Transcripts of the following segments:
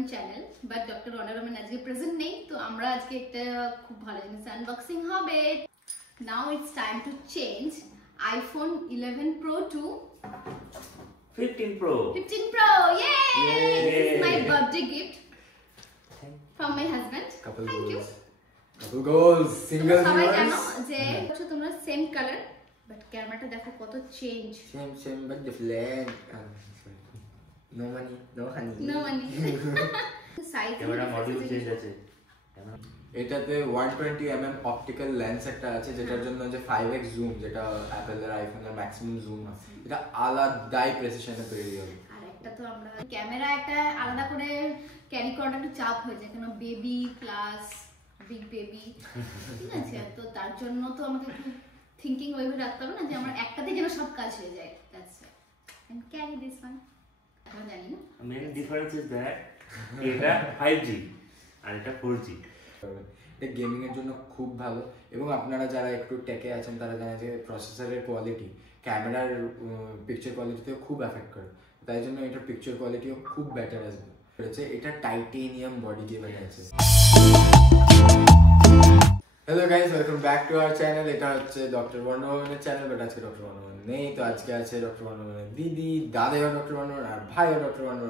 Women channel, but doctor wonder women আজকে present নেই, তো আমরা আজকে একটা খুব ভালো জিনিস আনবক্সিং হবে। Now it's time to change iPhone 11 Pro to 15 Pro. 15 Pro. Yay! This is my birthday gift from my husband. Thank you. Couple goals, single সবাই জানো viewers. যে তোমরা সেম কালার, বাট ক্যামেরাটা দেখো কত change. Same but different. Sorry. No money, no honey. No money. Size camera model change আছে। এটাতে 120mm optical lens একটা আছে, যেটার জন্য যে 5x জুম, যেটা অ্যাপলের আইফোনের ম্যাক্সিমাম জুম আছে, এটা আলাদাই প্রেসিশনে তৈরি হবে। আর একটা তো আমরা ক্যামেরা একটা আলাদা করে ক্যারি করাটা একটু চাপ হয়ে যায়, কেন বেবি প্লাস বিগ বেবি, ঠিক আছে? তো তার জন্য তো আমাকে একটু থিঙ্কিং ওইভাবে রাখতে হবে না যে আমার একটাতেই যেন সব কাজ হয়ে যায়। That's it. And carry this one. আমি জানি না মেইন ডিফারেন্স ইজ দ্যাট এটা 5G আর এটা 4G। এটা গেমিং এর জন্য খুব ভালো, এবং আপনারা যারা একটু টেকে আছেন তারা জানেন যে প্রসেসরের কোয়ালিটি ক্যামেরার পিকচার কোয়ালিটিতেও খুব এফেক্ট করে, তাই জন্য এটার পিকচার কোয়ালিটিও খুব বেটার আসবে। এটা টাইটেনিয়াম বডি দিয়ে বানানো আছে। Hello guys, welcome back to our channel. এটা হচ্ছে ডক্টর ওয়ান্ডার চ্যানেল, বাট আজকে ডক্টর ওয়ান্ডার নেই, তো আজকে আছে ডক্টর ওয়ান্ডার দিদি, দাদাও ডক্টর ওয়ান্ডার আর ভাইও ডক্টর ওয়ান্ডার।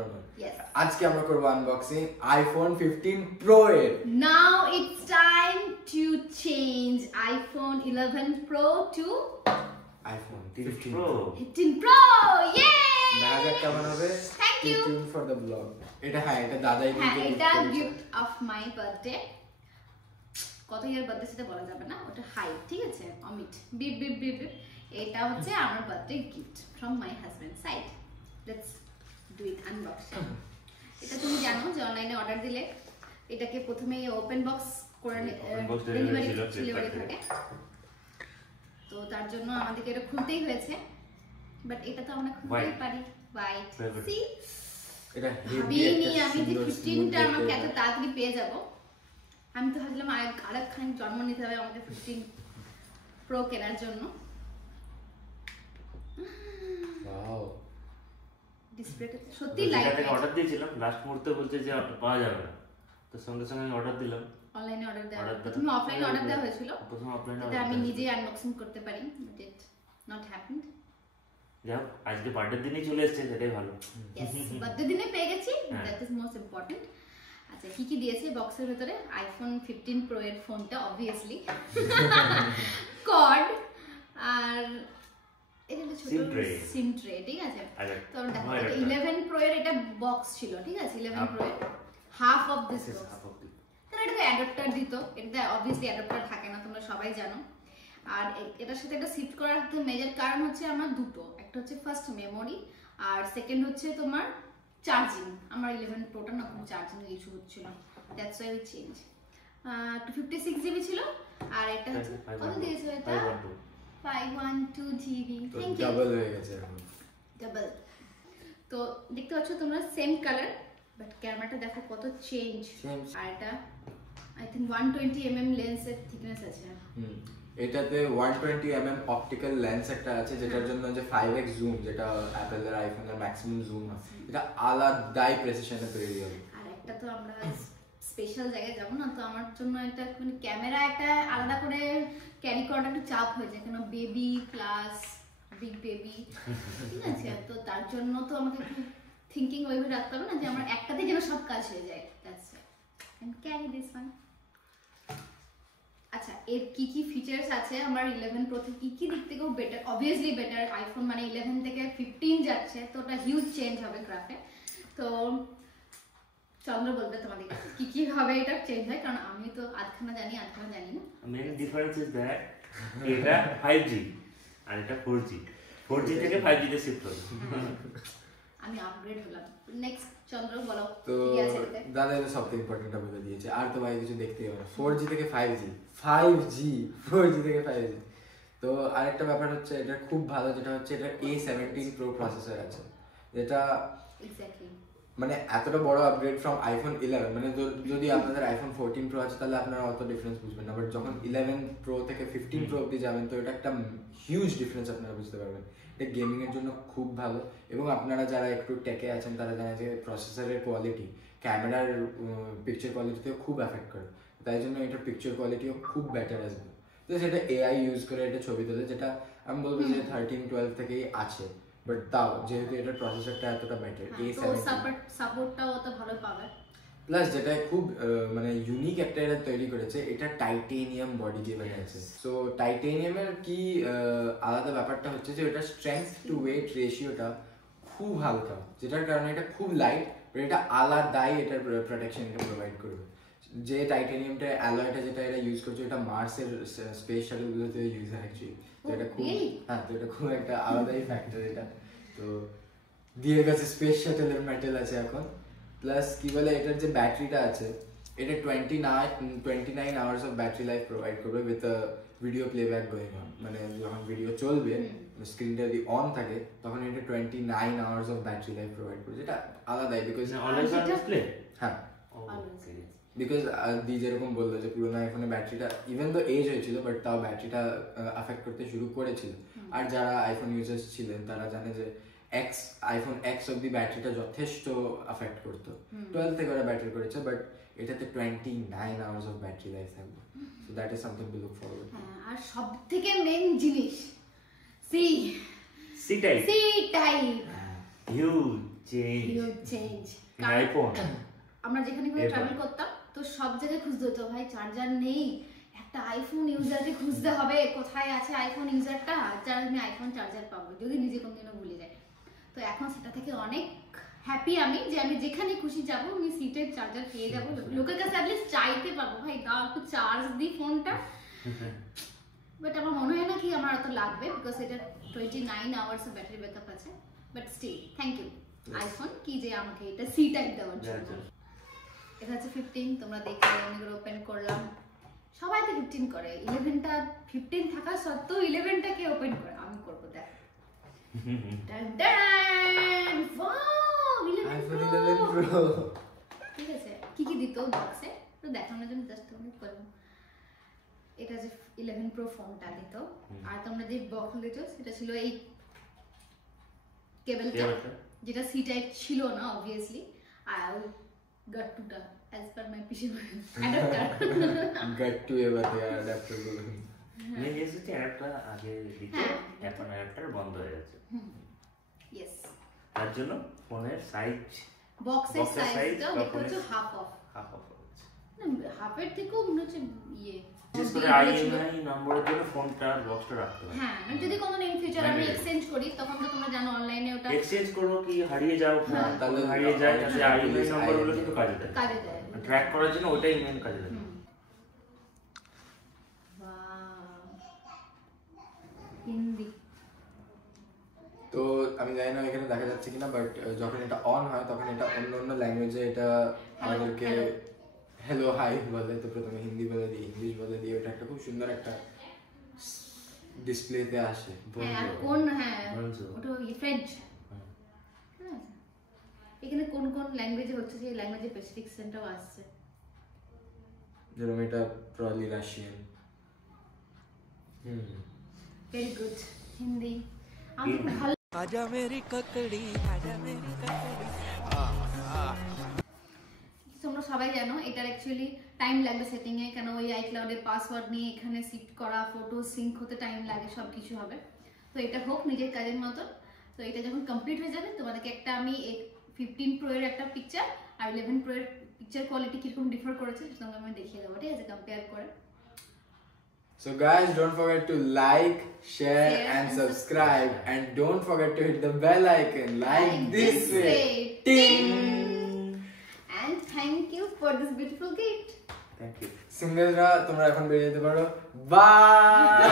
আজকে আমরা করব আনবক্সিং আইফোন 15 Pro এর। Now it's time to change iPhone 11 Pro to iPhone 15 Pro. 15 Pro. ইয়ে! দেখা কেমন হবে। Thank you. Stay tuned for the vlog. এটা এটা দাদাই হ্যাঁ, দিতে এটা গিফট অফ মাই বার্থডে। কত ইয়ার বার্থডে সেটা বলা যাবে না, ওটা হাই, ঠিক আছে? Omit beep beep beep beep. এটা হচ্ছে আমার birthday gift from my husband side. Let's do it unboxing. এটা তুমি জানো যে অনলাইনে অর্ডার দিলে এটাকে প্রথমে ওপেন বক্স করে ডেলিভারি থাকে, তো তার জন্য আমাদেরকে এটা খুলতেই হয়েছে, বাট এটা তো আমরা খুলতেই পারি। হোয়াইট সি এটা ভাবিনি আমি যে 15টা আমাকে এত তাড়াতাড়ি পেয়ে যাব। আমি তো ভাবলাম আরেকখানি জন্ম নিতে হবে আমাকে 15 Pro কেনার জন্য। ওয়াও, ডিসপ্লেটা সত্যি যেটা লাইট। থেকে অর্ডার দিয়েছিলাম লাস্ট মুহূর্তে বলছে যে পাওয়া যাবে না, তো সঙ্গে সঙ্গে আমি অর্ডার দিলাম। অনলাইনে অর্ডার দেওয়া, প্রথমে অফলাইনে অর্ডার দেওয়া হয়েছিল, প্রথমে অফলাইনে এটা আমি নিজেই আনবক্সিং করতে পারি, বাট ইট নট হ্যাপেন্ড। যাও, আজকে বার্থডে দিনই চলে এসেছে, সেটাই ভালো। ইয়েস, বার্থডে দিনে পেয়ে গেছি, দ্যাট ইজ মোস্ট ইম্পর্টেন্ট। আচ্ছা, কি কি দিয়েছে বক্সের ভিতরে? আইফোন 15 Pro এর ফোনটা অবভিয়াসলি, কর্ড, আর এটা ছোট সিম ট্রে, ঠিক আছে? তো দেখো এটা 11 Pro এর এটা বক্স ছিল, ঠিক আছে? 11 Pro এর হাফ অফ দিস বক্স। তাহলে এটাতে অ্যাডাপ্টার দিত, এটাতে অবভিয়াসলি অ্যাডাপ্টার থাকে না, তোমরা সবাই জানো। আর এটার সাথে এটা শিফট করার একটা মেজর কারণ হচ্ছে আমার দুটো, একটা হচ্ছে ফার্স্ট মেমোরি, আর সেকেন্ড হচ্ছে তোমার চার্জিং। আমার 11 Proটা না খুব চার্জিং ইস্যু হচ্ছিল, that's why we change. 256 GB ছিল, আর এটা হচ্ছে কত দিয়েছে? এটা 512 GB। Thank you. ডাবল হয়ে গেছে এখন, ডাবল। তো দেখতে পাচ্ছ তোমরা সেম কালার, বাট ক্যামেরাটা দেখো কত চেঞ্জ। আর এটা আই থিংক 120mm লেন্সের থিকনেস আছে। এটাতে 120mm অপটিক্যাল লেন্স একটা আছে, যেটার জন্য যে 5x জুম, যেটা অ্যাপলের আইফোনের ম্যাক্সিমাম জুম আছে, এটা আলাদাই প্রেসিশনে তৈরি হবে। আর একটা তো আমরা স্পেশাল জায়গায় যাবো না, তো আমার জন্য একটা মানে ক্যামেরা একটা আলাদা করে ক্যারি করাটা একটু চাপ হয়ে যায়, কেন বেবি প্লাস বিগ বেবি, ঠিক আছে? তো তার জন্য তো আমাকে একটু থিঙ্কিং ওইভাবে রাখতে হবে না যে আমার একটাতেই যেন সব কাজ হয়ে যায়। That's it. And carry this one. আচ্ছা, এর কি কি ফিচার্স আছে আমার 11 Pro থেকে, কি দিক থেকেও বেটার? অবভিয়াসলি বেটার, আইফোন মানে 11 থেকে 15 যাচ্ছে, তো ওটা হিউজ চেঞ্জ হবে গ্রাফে। তো চন্দ্র বলবে তোমাদের কি কি হবে এটা চেঞ্জ হয়, কারণ আমি তো আধখানা জানি আধখানা জানি না। মেইন ডিফারেন্স ইজ দ্যাট এটা 5G আর এটা 4G। 4G থেকে 5G তে শিফট হবে। আমি আপগ্রেড হলাম। নেক্সট চন্দ্র বলো তো কি আছে এতে? দাদা এটা সবথেকে ইম্পর্টেন্ট বলে দিয়েছে, আর তো ভাই কিছু দেখতেই হবে না। 4G থেকে 5G, 5G 4G থেকে 5G। তো আরেকটা ব্যাপার হচ্ছে এটা খুব ভালো, যেটা হচ্ছে এটা A17 Pro প্রসেসর আছে, যেটা এক্স্যাক্টলি মানে এতটা বড় আপগ্রেড ফ্রম আইফোন 11। মানে যদি আপনাদের আইফোন 14 Pro আছে তাহলে আপনারা অত ডিফারেন্স বুঝবেন না, বাট যখন 11 Pro থেকে 15 Pro অব্দি যাবেন তো এটা একটা হিউজ ডিফারেন্স আপনারা বুঝতে পারবেন। এটা গেমিং এর জন্য খুব ভালো, এবং আপনারা যারা একটু টেকে আছেন তারা জানেন যে প্রসেসরের কোয়ালিটি ক্যামেরার পিকচার কোয়ালিটিতেও খুব এফেক্ট করে, তাই জন্য এটার পিকচার কোয়ালিটিও খুব বেটার আসবে। তো সেটা এআই ইউজ করে এটা ছবি তোলে, যেটা আমি বলবো যে 13-12 থেকেই আছে, বাট তাও যেহেতু এটার প্রসেসরটা এতটা বেটার, সাপোর্টটাও অত ভালো পাবে। প্লাস যেটা খুব মানে ইউনিক একটা এটা তৈরি করেছে, এটা টাইটেনিয়াম বডি দিয়ে বানিয়েছে। সো টাইটেনিয়ামের কি আলাদা ব্যাপারটা হচ্ছে যে এটা স্ট্রেংথ টু ওয়েট রেশিওটা খুব হালকা, যেটার কারণে এটা খুব লাইট, এটা আলাদাই এটার প্রোটেকশন এটা প্রোভাইড করবে। যে টাইটেনিয়ামটা অ্যালয়টা যেটা এটা ইউজ করছে, এটা মার্সের স্পেস শাটলগুলোতে ইউজ হয় অ্যাকচুয়ালি। তো এটা খুব তো এটা খুব একটা আলাদাই ফ্যাক্টর এটা। তো দিয়ে গেছে স্পেস শাটলের মেটাল আছে এখন। প্লাস কি বলে এটার যে ব্যাটারিটা আছে, এটা 29 hours of battery life provide করবে with video playback going on. মানে যখন ভিডিও চলবে, স্ক্রিনটা যদি অন থাকে, তখন এটা 29 hours of battery life provide করবে, যেটা আলাদাই। বিকজ হ্যাঁ, বিকজ দি যেরকম বললো যে পুরোনো আইফোনে ব্যাটারিটা ইভেন তো এজ হয়েছিল, বাট তাও ব্যাটারিটা আফেক্ট করতে শুরু করেছিল। আর যারা আইফোন ইউজার্স ছিলেন তারা জানে যে আইফোন এক্স অব্দি ব্যাটারিটা যথেষ্ট আফেক্ট করতো, 12 থেকে ওরা ব্যাটারি করেছে, বাট এটাতে 29 আওয়ার্স অফ ব্যাটারি লাইফ থাকবে। So that is something to look forward. আর সবথেকে মেইন জিনিস C type huge change iPhone. আমরা যেখানে ট্রাভেল করতাম তো সব জায়গায় খুঁজতে হতো, ভাই চার্জার নেই, একটা আইফোন ইউজারকে খুঁজতে হবে, কোথায় আছে আইফোন ইউজারটা, যার আমি আইফোন চার্জার পাবো যদি নিজে কোনদিনও ভুলে যাই। তো এখন সেটা থেকে অনেক হ্যাপি আমি যে আমি যেখানে খুশি যাবো আমি সি টাইপ চার্জার পেয়ে যাবো, লোকের কাছে অ্যাটলিস্ট চাইতে পারবো, ভাই দাও একটু চার্জ দিই ফোনটা। বাট আমার মনে হয় না কি আমার অত লাগবে, বিকজ এটা 29 আওয়ার্স অফ ব্যাটারি ব্যাকআপ আছে। But still thank you iPhone কি যে আমাকে এটা সি টাইপ দেওয়ার জন্য। এটা হচ্ছে 15, তোমরা দেখলে অনেকগুলো ওপেন করলাম, সবাই তো 15 করে, 11টা 15 থাকা সত্ত্বেও 11টা কে ওপেন করে, আমি করবো দেখ। ঠিক আছে, কি কি দিত বক্সে তো দেখানোর জন্য জাস্ট তোমাকে বললাম। এটা যে 11 Pro ফোনটা দিত, আর তোমরা যে বক্স দিত সেটা ছিল এই কেবলটা, যেটা সি টাইপ ছিল না অবভিয়াসলি, আর গাট্টুটা as per my PC adapter গাট্টু এবার অ্যাডাপ্টার বলে মেন এসেছে একটা আগে দিত, এখন অ্যাডাপ্টার বন্ধ হয়ে গেছে। ইয়েস, তার জন্য ফোনের সাইজ বক্সের সাইজটা দেখো হাফ অফ হচ্ছে না, হাফের থেকেও মনে হচ্ছে ইয়ে বিশেষ করে আইএমআই নম্বরের জন্য ফোনটা বক্সটা রাখতে হবে। হ্যাঁ, মানে যদি কোনো ইন ফিউচার আমি এক্সচেঞ্জ করি তখন তো তোমরা জানো অনলাইনে ওটা এক্সচেঞ্জ করব কি হারিয়ে যাও, তাহলে হারিয়ে যায়, তাহলে আইএমআই নম্বরগুলো কিন্তু কাজে দেয়, ট্র্যাক করার জন্য ওটাই মেন কাজে দেয়। হিন্দি তো আমি জানি না এখানে দেখা যাচ্ছে কিনা, বাট যখন এটা অন হয় তখন এটা অন্য অন্য ল্যাঙ্গুয়েজে এটা আমাদেরকে হ্যালো হাই বলে। তো প্রথমে হিন্দি বলে দিয়ে, ইংলিশ বলে দিয়ে, ওটা একটা খুব সুন্দর একটা ডিসপ্লেতে আসে। ওটা ফ্রেঞ্চ, এখানে কোন কোন ল্যাঙ্গুয়েজে হচ্ছে সেই ল্যাঙ্গুয়েজে স্পেসিফিক সেন্টাও আসছে, যেরকম এটা probably Russian. Very good Hindi. আমি খুব ভালো आजा मेरी ककड़ी, आजा मेरी ककड़ी। তোমরা সবাই জানো এটার অ্যাকচুয়ালি টাইম লাগবে সেটিং এ, কেন ওই আইক্লাউডের পাসওয়ার্ড নিয়ে এখানে শিফট করা, ফটো সিঙ্ক হতে টাইম লাগে, সব কিছু হবে। তো এটা হোক নিজের কাজের মতন। তো এটা যখন কমপ্লিট হয়ে যাবে তোমাদেরকে একটা আমি 15 Pro এর একটা পিকচার আর 11 Pro এর পিকচার কোয়ালিটি কিরকম ডিফার করেছে সেটা আমি দেখিয়ে দেবো, ঠিক আছে, কম্পেয়ার করে। So guys, don't forget to like, share and subscribe, and don't forget to hit the bell icon like this way. Ting! And thank you for this beautiful gift. Thank you. Singlera, তোমরা এখন বেরিয়ে যেতে পারো। Bye!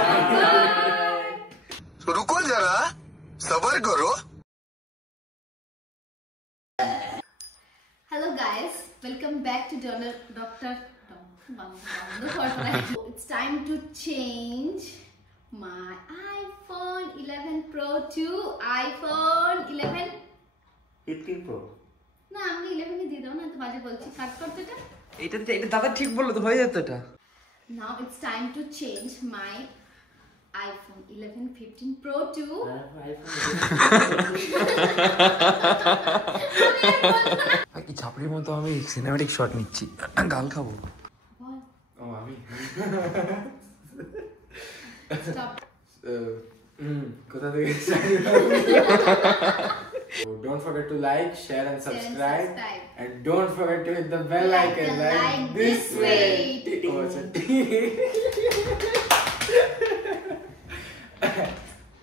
रुको जरा, सबर करो। Hello guys, welcome back to Dr. It's time to change my iPhone 11 Pro to iPhone 15 Pro। না আমি 11 দিয়ে দাও না, তো বাজে বলছি, কাট করতে এটা এটা দাদা ঠিক বললো তো, হয়ে যেত এটা। Now it's time to change my iPhone 11, 15 Pro 2 কি ছাপড়ির মতো আমি সিনেম্যাটিক শট নিচ্ছি, গাল খাবো। ও আমি Stop. কোথা থেকে don't forget to like, share and subscribe, and don't forget to hit the bell icon like this way.